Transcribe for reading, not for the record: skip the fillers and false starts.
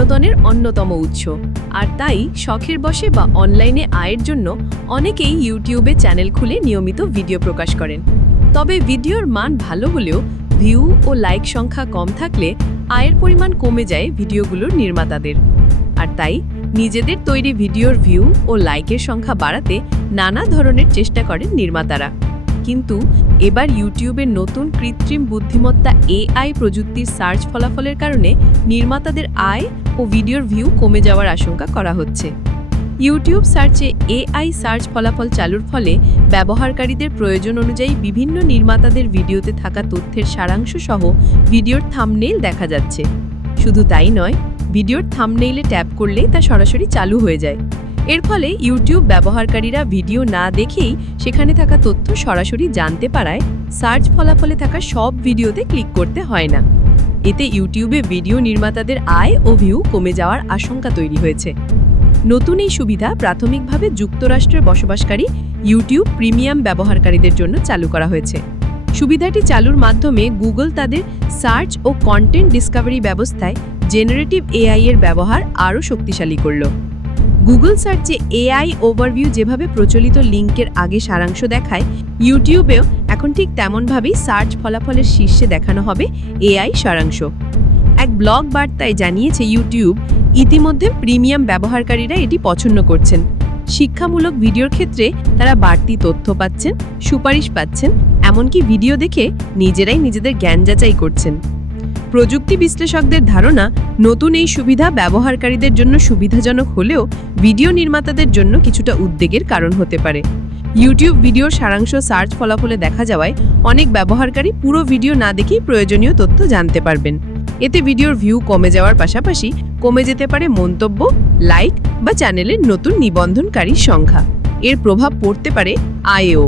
বিনোদনের অন্যতম উৎস, আর তাই শখের বশে বা অনলাইনে আয়ের জন্য অনেকেই ইউটিউবে চ্যানেল খুলে নিয়মিত ভিডিও প্রকাশ করেন। তবে ভিডিওর মান ভালো হলেও ভিউ ও লাইক সংখ্যা কম থাকলে আয়ের পরিমাণ কমে যায় ভিডিওগুলোর নির্মাতাদের। আর তাই নিজেদের তৈরি ভিডিওর ভিউ ও লাইকের সংখ্যা বাড়াতে নানা ধরনের চেষ্টা করেন নির্মাতারা। কিন্তু এবার ইউটিউবের নতুন কৃত্রিম বুদ্ধিমত্তা এআই প্রযুক্তির সার্চ ফলাফলের কারণে নির্মাতাদের আয় ও ভিডিওর ভিউ কমে যাওয়ার আশঙ্কা করা হচ্ছে। ইউটিউব সার্চে এআই সার্চ ফলাফল চালুর ফলে ব্যবহারকারীদের প্রয়োজন অনুযায়ী বিভিন্ন নির্মাতাদের ভিডিওতে থাকা তথ্যের সারাংশ সহ ভিডিওর থাম্বনেইল দেখা যাচ্ছে। শুধু তাই নয়, ভিডিওর থাম্বনেইলে ট্যাপ করলেই তা সরাসরি চালু হয়ে যায়। এর ফলে ইউটিউব ব্যবহারকারীরা ভিডিও না দেখেই সেখানে থাকা তথ্য সরাসরি জানতে পারায় সার্চ ফলাফলে থাকা সব ভিডিওতে ক্লিক করতে হয় না। এতে ইউটিউবে ভিডিও নির্মাতাদের আয় ও ভিউ কমে যাওয়ার আশঙ্কা তৈরি হয়েছে। নতুন এই সুবিধা প্রাথমিকভাবে যুক্তরাষ্ট্রের বসবাসকারী ইউটিউব প্রিমিয়াম ব্যবহারকারীদের জন্য চালু করা হয়েছে। সুবিধাটি চালুর মাধ্যমে গুগল তাদের সার্চ ও কন্টেন্ট ডিসকভারি ব্যবস্থায় জেনারেটিভ এআই এর ব্যবহার আরও শক্তিশালী করল। গুগল সার্চে এআই ওভারভিউ যেভাবে প্রচলিত লিঙ্কের আগে সারাংশ দেখায়, ইউটিউবেও এখন ঠিক তেমনভাবেই সার্চ ফলাফলের শীর্ষে দেখানো হবে এআই সারাংশ। এক ব্লগ বার্তায় জানিয়েছে ইউটিউব ইতিমধ্যে প্রিমিয়াম ব্যবহারকারীরা এটি পছন্দ করছেন। শিক্ষামূলক ভিডিওর ক্ষেত্রে তারা বাড়তি তথ্য পাচ্ছেন, সুপারিশ পাচ্ছেন, এমনকি ভিডিও দেখে নিজেরাই নিজেদের জ্ঞান যাচাই করছেন। প্রযুক্তি বিশ্লেষকদের ধারণা, নতুন এই সুবিধা ব্যবহারকারীদের জন্য সুবিধাজনক হলেও ভিডিও নির্মাতাদের জন্য কিছুটা উদ্বেগের কারণ হতে পারে। ইউটিউব ভিডিওর সারাংশ সার্চ ফলাফলে দেখা যাওয়ায় অনেক ব্যবহারকারী পুরো ভিডিও না দেখেই প্রয়োজনীয় তথ্য জানতে পারবেন। এতে ভিডিওর ভিউ কমে যাওয়ার পাশাপাশি কমে যেতে পারে মন্তব্য, লাইক বা চ্যানেলের নতুন নিবন্ধনকারীর সংখ্যা। এর প্রভাব পড়তে পারে আয়েও।